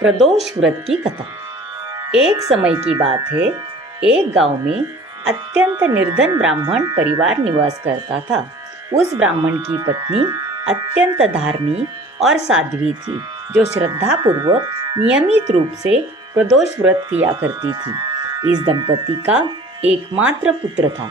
प्रदोष व्रत की कथा। एक समय की बात है, एक गांव में अत्यंत निर्धन ब्राह्मण परिवार निवास करता था। उस ब्राह्मण की पत्नी अत्यंत धार्मिक और साध्वी थी, जो श्रद्धापूर्वक नियमित रूप से प्रदोष व्रत किया करती थी। इस दंपति का एकमात्र पुत्र था,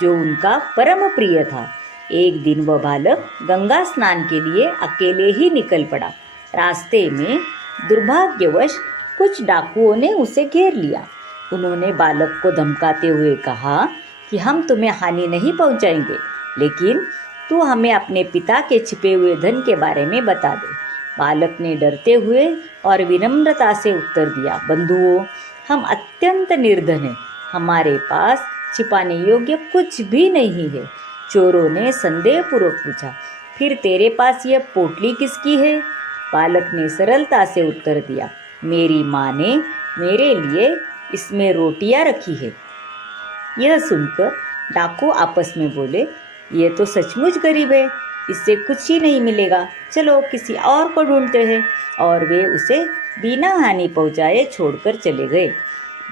जो उनका परम प्रिय था। एक दिन वह बालक गंगा स्नान के लिए अकेले ही निकल पड़ा। रास्ते में दुर्भाग्यवश कुछ डाकुओं ने उसे घेर लिया। उन्होंने बालक को धमकाते हुए कहा कि हम तुम्हें हानि नहीं पहुंचाएंगे, लेकिन तू हमें अपने पिता के छिपे हुए धन के बारे में बता दे। बालक ने डरते हुए और विनम्रता से उत्तर दिया, बंधुओं, हम अत्यंत निर्धन हैं, हमारे पास छिपाने योग्य कुछ भी नहीं है। चोरों ने संदेहपूर्वक पूछा, फिर तेरे पास यह पोटली किसकी है? बालक ने सरलता से उत्तर दिया, मेरी माँ ने मेरे लिए इसमें रोटियां रखी है। यह सुनकर डाकू आपस में बोले, ये तो सचमुच गरीब है, इससे कुछ ही नहीं मिलेगा, चलो किसी और को ढूंढते हैं। और वे उसे बिना हानि पहुंचाए छोड़कर चले गए।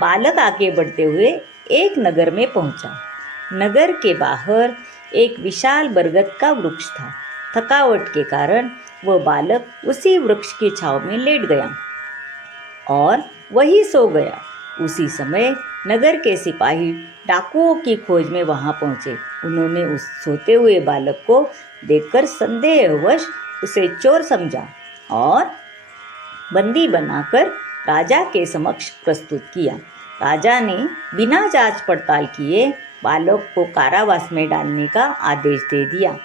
बालक आगे बढ़ते हुए एक नगर में पहुंचा। नगर के बाहर एक विशाल बरगद का वृक्ष था। थकावट के कारण वह बालक उसी वृक्ष की छांव में लेट गया और वहीं सो गया। उसी समय नगर के सिपाही डाकुओं की खोज में वहां पहुंचे। उन्होंने उस सोते हुए बालक को देखकर संदेहवश उसे चोर समझा और बंदी बनाकर राजा के समक्ष प्रस्तुत किया। राजा ने बिना जांच पड़ताल किए बालक को कारावास में डालने का आदेश दे दिया।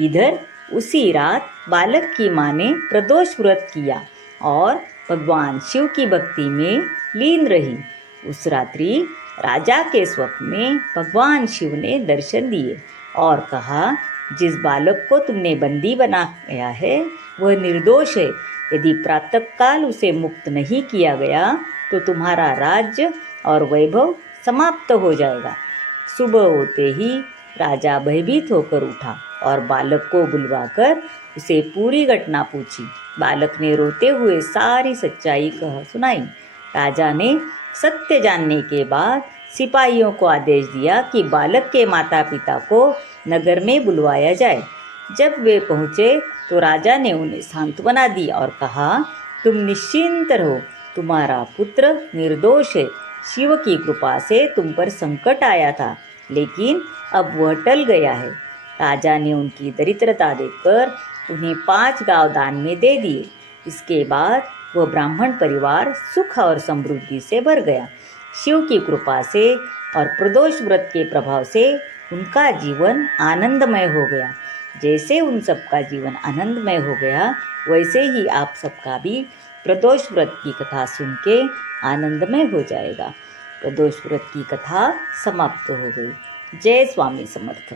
इधर उसी रात बालक की माँ ने प्रदोष व्रत किया और भगवान शिव की भक्ति में लीन रही। उस रात्रि राजा के स्वप्न में भगवान शिव ने दर्शन दिए और कहा, जिस बालक को तुमने बंदी बनाया है वह निर्दोष है। यदि प्रातःकाल उसे मुक्त नहीं किया गया तो तुम्हारा राज्य और वैभव समाप्त हो जाएगा। सुबह होते ही राजा भयभीत होकर उठा और बालक को बुलवाकर उसे पूरी घटना पूछी। बालक ने रोते हुए सारी सच्चाई कह सुनाई। राजा ने सत्य जानने के बाद सिपाहियों को आदेश दिया कि बालक के माता पिता को नगर में बुलवाया जाए। जब वे पहुँचे तो राजा ने उन्हें सांत्वना दी और कहा, तुम निश्चिंत रहो, तुम्हारा पुत्र निर्दोष है। शिव की कृपा से तुम पर संकट आया था, लेकिन अब वह टल गया है। राजा ने उनकी दरिद्रता देखकर उन्हें 5 गांव दान में दे दिए। इसके बाद वह ब्राह्मण परिवार सुख और समृद्धि से भर गया। शिव की कृपा से और प्रदोष व्रत के प्रभाव से उनका जीवन आनंदमय हो गया। जैसे उन सबका जीवन आनंदमय हो गया, वैसे ही आप सबका भी प्रदोष व्रत की कथा सुन के आनंदमय हो जाएगा। प्रदोष व्रत की कथा समाप्त हो गई। जय स्वामी समर्थ।